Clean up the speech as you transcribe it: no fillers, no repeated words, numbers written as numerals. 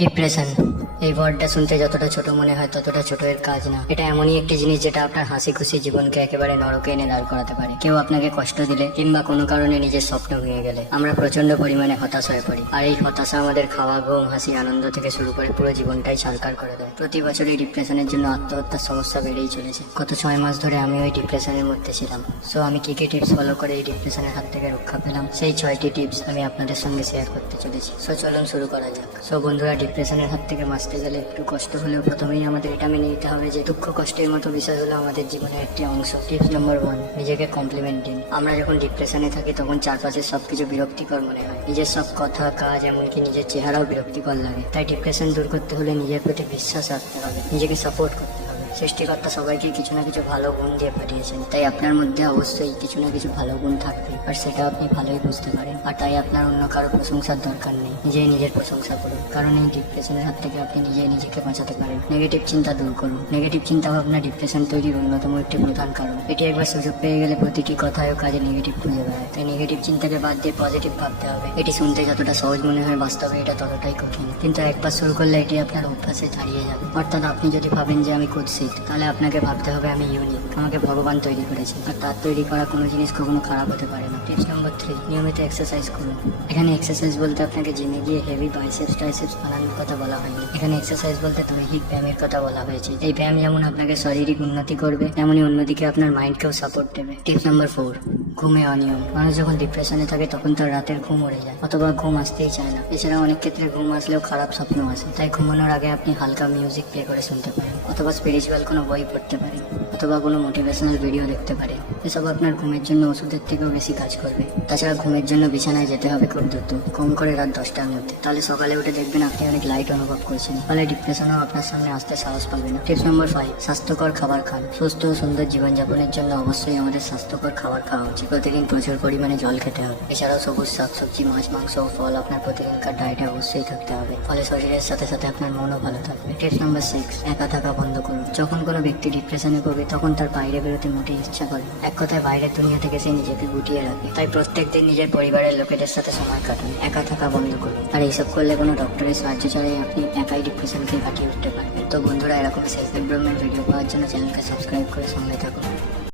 Depression এই ওয়ার্ডটা শুনতে যতটা ছোট মনে হয় ততটা ছোট এর কাজ না। এটা এমনই একটি জিনিস যেটা আপনার হাসি খুশি জীবনকে একেবারে নরকে এনে দাঁড় করাতে পারে। কেউ আপনাকে কষ্ট দিলে কিংবা কোনো কারণে নিজের স্বপ্ন ভেঙে গেলে আমরা প্রচন্ড পরিমাণে হতাশ হয়ে পড়ি। আর এই হতাশা আমাদের খাওয়া, ঘুম, হাসি, আনন্দ থেকে শুরু করে পুরো জীবনটাই ছারখার করে দেয়। প্রতি বছর এই ডিপ্রেশনের জন্য আত্মহত্যার সমস্যা বেড়েই চলেছে। গত 6 মাস ধরে আমি ওই ডিপ্রেশনের মধ্যে ছিলাম। সো আমি কি কি টিপস ফলো করে এই ডিপ্রেশনের হাত থেকে রক্ষা পেলাম, সেই 6টি টিপস আমি আপনাদের সঙ্গে শেয়ার করতে চলেছি। সো চলুন শুরু করা যাক। সো বন্ধুরা, ডিপ্রেশনের হাত থেকে বাঁচতে গেলে একটু কষ্ট হলেও প্রথমেই আমাদের এটা মেনে নিতে হবে যে দুঃখ কষ্টের মতো বিষয় হলো আমাদের জীবনের একটি অংশ। টিপস নম্বর 1, নিজেকে কমপ্লিমেন্ট দিন। আমরা যখন ডিপ্রেশনে থাকি তখন চারপাশের সবকিছু বিরক্তিকর মনে হয়। নিজের সব কথা, কাজ, এমনকি নিজের চেহারাও বিরক্তিকর লাগে। তাই ডিপ্রেশন দূর করতে হলে নিজের প্রতি বিশ্বাস রাখতে হবে, নিজেকে সাপোর্ট করতে হবে। সৃষ্টিকর্তা সবাইকে কিছু না কিছু ভালো গুণ দিয়ে পাঠিয়েছেন, তাই আপনার মধ্যে অবশ্যই কিছু না কিছু ভালো গুণ থাকবে, আর সেটা আপনি ভালোই বুঝতে পারেন। আর তাই আপনার অন্য কারো প্রশংসার দরকার নেই, নিজেই নিজের প্রশংসা করুন। কারণ এই ডিপ্রেশনের হাত থেকে আপনি নিজেই নিজেকে বাঁচাতে পারেন। নেগেটিভ চিন্তা দূর করুন। নেগেটিভ চিন্তা ভাবনা ডিপ্রেশন তৈরির অন্যতম একটি প্রধান কারণ। এটি একবার সুযোগ পেয়ে গেলে প্রতিটি কথায় ও কাজে নেগেটিভ খুঁজে বেড়ায়। তাই নেগেটিভ চিন্তাকে বাদ দিয়ে পজিটিভ ভাবতে হবে। এটি শুনতে যতটা সহজ মনে হয়, বাস্তবে এটা ততটাই কঠিন। কিন্তু একবার শুরু করলে এটি আপনার অভ্যাসে দাঁড়িয়ে যাবে। অর্থাৎ আপনি যদি ভাবেন যে আমি কুৎসিত, তাহলে আপনাকে ভাবতে হবে আমি ইউনিক, আমাকে ভগবান তৈরি করেছে, আর তার তৈরি করা কোনো জিনিস কখনো খারাপ হতে পারে না। টিপস নম্বর 3, নিয়মিত এক্সারসাইজ করুন। এখানে এক্সারসাইজ বলতে আপনাকে জিমে গিয়ে হেভি বাইসেপস ট্রাইসেপস বানানোর কথা বলা হয়নি। এখানে এক্সারসাইজ বলতে দৈহিক ব্যায়ামের কথা বলা হয়েছে। এই ব্যায়াম যেমন আপনাকে শারীরিক উন্নতি করবে, তেমনি অন্যদিকে আপনার মাইন্ডকেও সাপোর্ট দেবে। টিপস নম্বর 4, ঘুমে অনিয়ম। মানুষ যখন ডিপ্রেশনে থাকে তখন তার রাতের ঘুম উড়ে যায়, অথবা ঘুম আসতেই চায় না। এছাড়া অনেক ক্ষেত্রে ঘুম আসলেও খারাপ স্বপ্ন আসে। তাই ঘুমানোর আগে আপনি হালকা মিউজিক প্লে করে শুনতে পারেন, অথবা স্পিরিচুয়াল কোনো বই পড়তে পারেন, অথবা কোনো মোটিভেশনাল ভিডিও দেখতে পারেন। এসব আপনার ঘুমের জন্য ওষুধের থেকেও বেশি কাজ করবে। তাছাড়া ঘুমের জন্য বিছানায় যেতে হবে খুব দ্রুত, কম করে রাত 10টার মধ্যে। তাহলে সকালে উঠে দেখবেন আপনি অনেক লাইট অনুভব করছেন, ফলে ডিপ্রেশনও আপনার সামনে আসতে সাহস পাবে না। টিপস নম্বর 5, স্বাস্থ্যকর খাবার খান। সুস্থ ও সুন্দর জীবনযাপনের জন্য অবশ্যই আমাদের স্বাস্থ্যকর খাবার খাওয়া উচিত। প্রতিদিন প্রচুর পরিমাণে জল খেতে হবে। এছাড়াও সবুজ শাকসবজি, মাছ, মাংস ও ফল আপনার প্রতিদিনকার ডায়েটে অবশ্যই থাকতে হবে, ফলে শরীরের সাথে সাথে আপনার মনও ভালো থাকবে। টিপস নম্বর 6, একা থাকা বন্ধ করুন। যখন কোনো ব্যক্তি ডিপ্রেশনে পড়বে তখন তার বাইরে বেরোতে মোটেই ইচ্ছা করে। এক কথায় বাইরের দুনিয়া থেকে সে নিজেকে গুটিয়ে রাখে। তাই প্রত্যেকদিন নিজের পরিবারের লোকেদের সাথে সময় কাটান, একা থাকা বন্ধ করুন। আর এইসব করলে কোনো ডক্টরের সাহায্য ছাড়াই আপনি একাই ডিপ্রেশনকে কাটিয়ে উঠতে পারবেন। তো বন্ধুরা, এরকম সেলফ ইমপ্রুভমেন্ট ভিডিও পাওয়ার জন্য চ্যানেলকে সাবস্ক্রাইব করে সঙ্গে থাকুন।